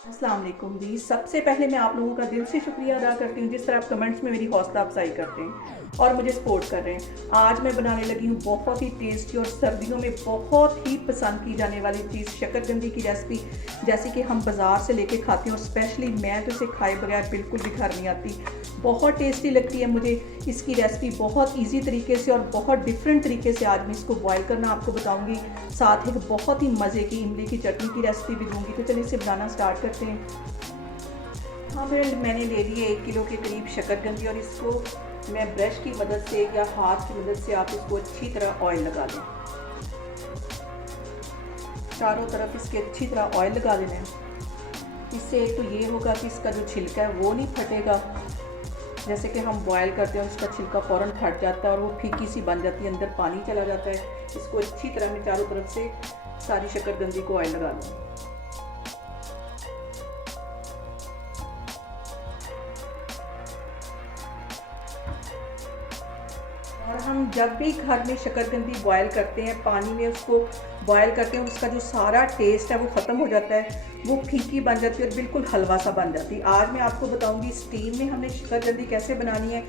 अस्सलाम वालेकुम जी। सबसे पहले मैं आप लोगों का दिल से शुक्रिया अदा करती हूँ जिस तरह आप कमेंट्स में मेरी हौसला अफजाई करते हैं और मुझे सपोर्ट कर रहे हैं। आज मैं बनाने लगी हूँ बहुत ही टेस्टी और सर्दियों में बहुत ही पसंद की जाने वाली चीज़ शकरकंदी की रेसिपी, जैसे कि हम बाज़ार से लेके खाते हैं और स्पेशली मैं तो इसे खाए बगैर बिल्कुल भी घर नहीं आती। बहुत टेस्टी लगती है मुझे इसकी रेसिपी। बहुत ईजी तरीके से और बहुत डिफरेंट तरीके से आज मैं इसको बॉयल करना आपको बताऊँगी। साथ ही बहुत ही मज़े की इमली की चटनी की रेसिपी भी दूँगी। तो चलिए इसे बनाना स्टार्ट करते हैं। हाँ फिर मैंने ले लिए 1 किलो के करीब शकरकंदी और इसको मैं ब्रश की मदद से या हाथ की मदद से आप इसको अच्छी तरह ऑयल लगा लें। चारों तरफ इसके अच्छी तरह ऑयल लगा लेना है। इससे एक तो ये होगा कि इसका जो छिलका है वो नहीं फटेगा। जैसे कि हम बॉयल करते हैं उसका छिलका फ़ौरन फट जाता है और वो फीकी सी बन जाती है, अंदर पानी चला जाता है। इसको अच्छी तरह मैं चारों तरफ से सारी शकरकंदी को ऑयल लगा लूँ। और हम जब भी घर में शकरकंदी बॉयल करते हैं, पानी में उसको बॉयल करते हैं, उसका जो सारा टेस्ट है वो ख़त्म हो जाता है, वो फीकी बन जाती है और बिल्कुल हलवा सा बन जाती है। आज मैं आपको बताऊंगी स्टीम में हमने शकरकंदी कैसे बनानी है।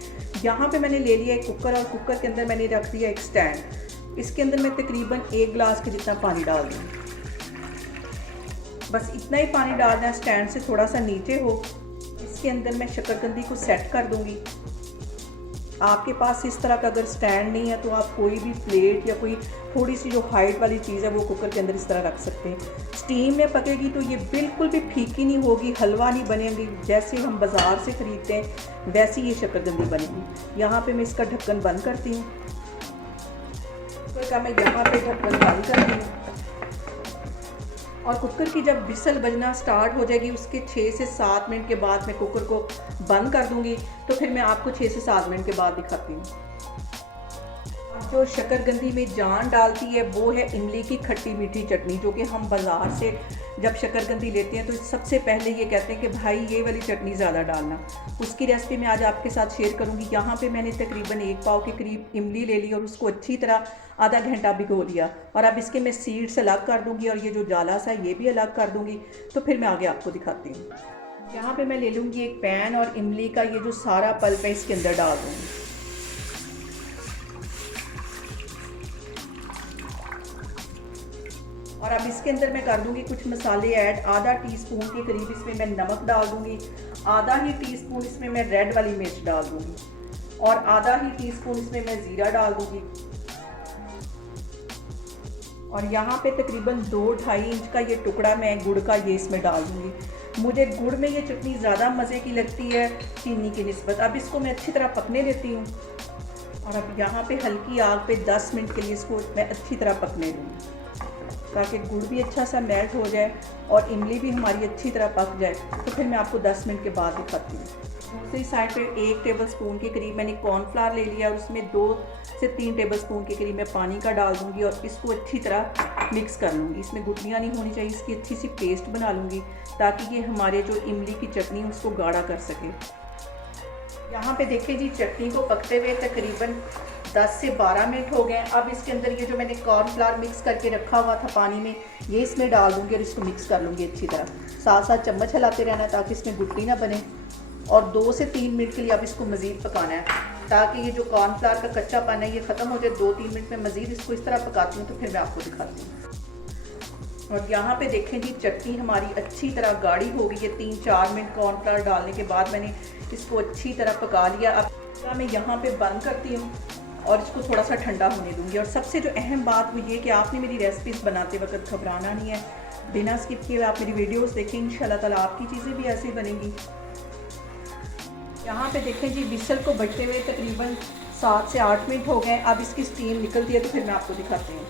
यहाँ पे मैंने ले लिया एक कुकर और कुकर के अंदर मैंने रख दिया एक स्टैंड। इसके अंदर मैं तकरीबन 1 गिलास के जितना पानी डाल दूँ। बस इतना ही पानी डालना है, स्टैंड से थोड़ा सा नीचे हो। इसके अंदर मैं शकरकंदी को सेट कर दूँगी। आपके पास इस तरह का अगर स्टैंड नहीं है तो आप कोई भी प्लेट या कोई थोड़ी सी जो हाइट वाली चीज़ है वो कुकर के अंदर इस तरह रख सकते हैं। स्टीम में पकेगी तो ये बिल्कुल भी फीकी नहीं होगी, हलवा नहीं बनेगी। जैसे हम बाज़ार से ख़रीदते हैं वैसी ये शकरकंदी बनेगी। यहाँ पे मैं इसका ढक्कन बंद करती हूँ। कुकर का मैं यहाँ पे ढक्कन बंद करती हूँ और कुकर की जब विसल बजना स्टार्ट हो जाएगी उसके 6 से 7 मिनट के बाद मैं कुकर को बंद कर दूंगी। तो फिर मैं आपको 6 से 7 मिनट के बाद दिखाती हूँ। जो शकरकंदी में जान डालती है वो है इमली की खट्टी मीठी चटनी, जो कि हम बाज़ार से जब शकरकंदी लेते हैं तो सबसे पहले ये कहते हैं कि भाई ये वाली चटनी ज़्यादा डालना। उसकी रेसिपी मैं आज आपके साथ शेयर करूंगी। यहाँ पे मैंने तकरीबन 1 पाव के करीब इमली ले ली और उसको अच्छी तरह आधा घंटा भिगो लिया और अब इसके मैं सीड्स अलग कर दूँगी और ये जो जाला सा ये भी अलग कर दूँगी। तो फिर मैं आगे आपको दिखाती हूँ। यहाँ पर मैं ले लूँगी एक पैन और इमली का ये जो सारा पल्प है इसके अंदर डाल दूँगी। और अब इसके अंदर मैं कर दूंगी कुछ मसाले ऐड। आधा टीस्पून के करीब इसमें मैं नमक डाल दूंगी, आधा ही टीस्पून इसमें मैं रेड वाली मिर्च डाल दूंगी और आधा ही टीस्पून इसमें मैं ज़ीरा डाल दूंगी। और यहाँ पे तकरीबन 2-2.5 इंच का ये टुकड़ा मैं गुड़ का ये इसमें डाल दूंगी। मुझे गुड़ में ये चटनी ज़्यादा मज़े की लगती है चीनी की निस्बत। अब इसको मैं अच्छी तरह पकने देती हूँ और अब यहाँ पे हल्की आग पे 10 मिनट के लिए इसको मैं अच्छी तरह पकने दूँगी ताकि गुड़ भी अच्छा सा मेल्ट हो जाए और इमली भी हमारी अच्छी तरह पक जाए। तो फिर मैं आपको 10 मिनट के बाद दिखाती हूँ। दूसरी साइड पे 1 टेबलस्पून के करीब मैंने कॉर्नफ्लावर ले लिया और उसमें 2 से 3 टेबलस्पून के करीब मैं पानी का डाल दूँगी और इसको अच्छी तरह मिक्स कर लूँगी। इसमें गुठलियाँ नहीं होनी चाहिए, इसकी अच्छी सी पेस्ट बना लूँगी ताकि ये हमारे जो इमली की चटनी उसको गाढ़ा कर सके। यहाँ पे देखिए जी, चटनी को पकते हुए तकरीबन 10 से 12 मिनट हो गए। अब इसके अंदर ये जो मैंने कॉर्नफ्लावर मिक्स करके रखा हुआ था पानी में ये इसमें डाल दूंगी और इसको मिक्स कर लूँगी अच्छी तरह। साथ साथ चम्मच हिलाते रहना ताकि इसमें गुठली ना बने। और 2 से 3 मिनट के लिए अब इसको मज़ीद पकाना है ताकि ये जो कॉर्नफ्लावर का कच्चापन है ये ख़त्म हो जाए। 2-3 मिनट में मज़ीद इसको इस तरह पकाती हूँ तो फिर मैं आपको दिखाती हूँ। और यहाँ पे देखें जी, चटनी हमारी अच्छी तरह गाढ़ी हो गई है। 3-4 मिनट कॉर्नफ्लावर डालने के बाद मैंने इसको अच्छी तरह पका लिया। अब मैं यहाँ पे बंद करती हूँ और इसको थोड़ा सा ठंडा होने दूँगी। और सबसे जो अहम बात वो ये कि आपने मेरी रेसिपीज़ बनाते वक्त घबराना नहीं है, बिना स्किप किए आप मेरी वीडियोस देखें। इंशाल्लाह ताला आपकी चीज़ें भी ऐसे ही बनेंगी। यहाँ पे देखें जी, विसल को बजते हुए तकरीबन 7 से 8 मिनट हो गए। अब इसकी स्टीम निकलती है तो फिर मैं आपको दिखाती हूँ।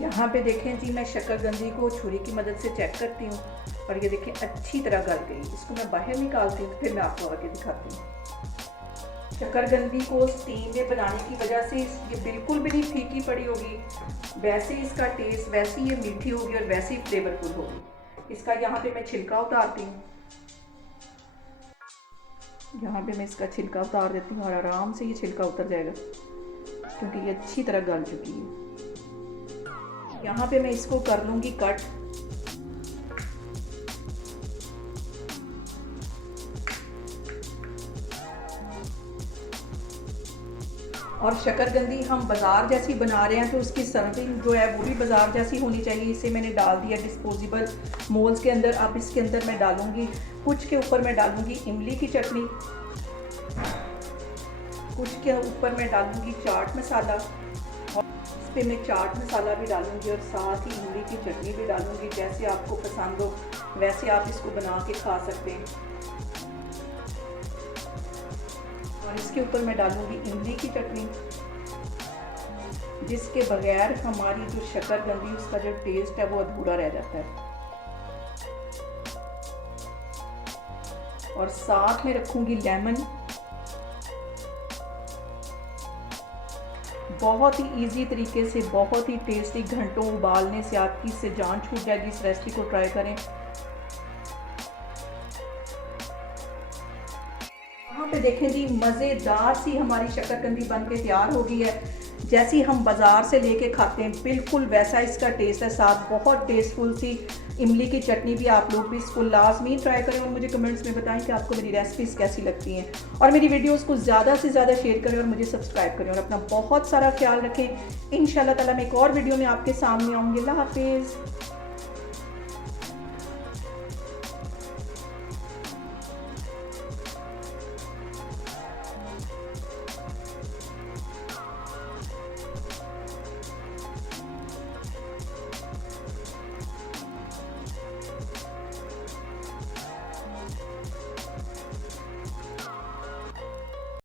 यहाँ पे देखें जी, मैं शकरकंदी को छुरी की मदद से चेक करती हूँ और ये देखें अच्छी तरह गल गई। इसको मैं बाहर निकालती हूँ फिर मैं आपको आगे दिखाती हूँ। शकरकंदी को स्टीम में बनाने की वजह से ये बिल्कुल भी नहीं फीकी पड़ी होगी, वैसे इसका टेस्ट, वैसी ये मीठी होगी और वैसी फ्लेवरफुल होगी। इसका यहाँ पे मैं छिलका उतारती हूँ। यहाँ पे मैं इसका छिलका उतार देती हूँ और आराम से ये छिलका उतर जाएगा। क्योंकि ये अच्छी तरह गल चुकी है। यहाँ पे मैं इसको कर लूँगी कट। और शकरकंदी हम बाज़ार जैसी बना रहे हैं तो उसकी सर्विंग जो है वो भी बाज़ार जैसी होनी चाहिए। इसे मैंने डाल दिया डिस्पोजेबल मोल्स के अंदर। अब इसके अंदर मैं डालूँगी, कुछ के ऊपर मैं डालूँगी इमली की चटनी, कुछ के ऊपर मैं डालूँगी चाट मसाला, और इस पर मैं चाट मसाला भी डालूँगी और साथ ही इमली की चटनी भी डालूँगी। जैसे आपको पसंद हो वैसे आप इसको बना के खा सकते हैं। और इसके ऊपर मैं डालूँगी इमली की चटनी, जिसके बगैर हमारी जो शकरकंदी उसका जो टेस्ट है वो अधूरा रह जाता है। और साथ में रखूँगी लेमन। बहुत ही इजी तरीके से, बहुत ही टेस्टी, घंटों उबालने से आपकी इससे जान छूट जाएगी। इस रेसिपी को ट्राई करें। यहाँ पे देखें जी, मज़ेदार सी हमारी शकरकंदी बन के तैयार हो गई है। जैसी हम बाज़ार से लेके खाते हैं बिल्कुल वैसा इसका टेस्ट है। साथ बहुत टेस्टफुल सी इमली की चटनी भी। आप लोग भी इसको लाजमी ट्राई करें और मुझे कमेंट्स में बताएं कि आपको मेरी रेसिपीज़ कैसी लगती हैं। और मेरी वीडियोस को ज़्यादा से ज़्यादा शेयर करें और मुझे सब्सक्राइब करें। और अपना बहुत सारा ख्याल रखें। इंशाल्लाह ताला मैं एक और वीडियो में आपके सामने आऊँगी। अल्लाह हाफिज़।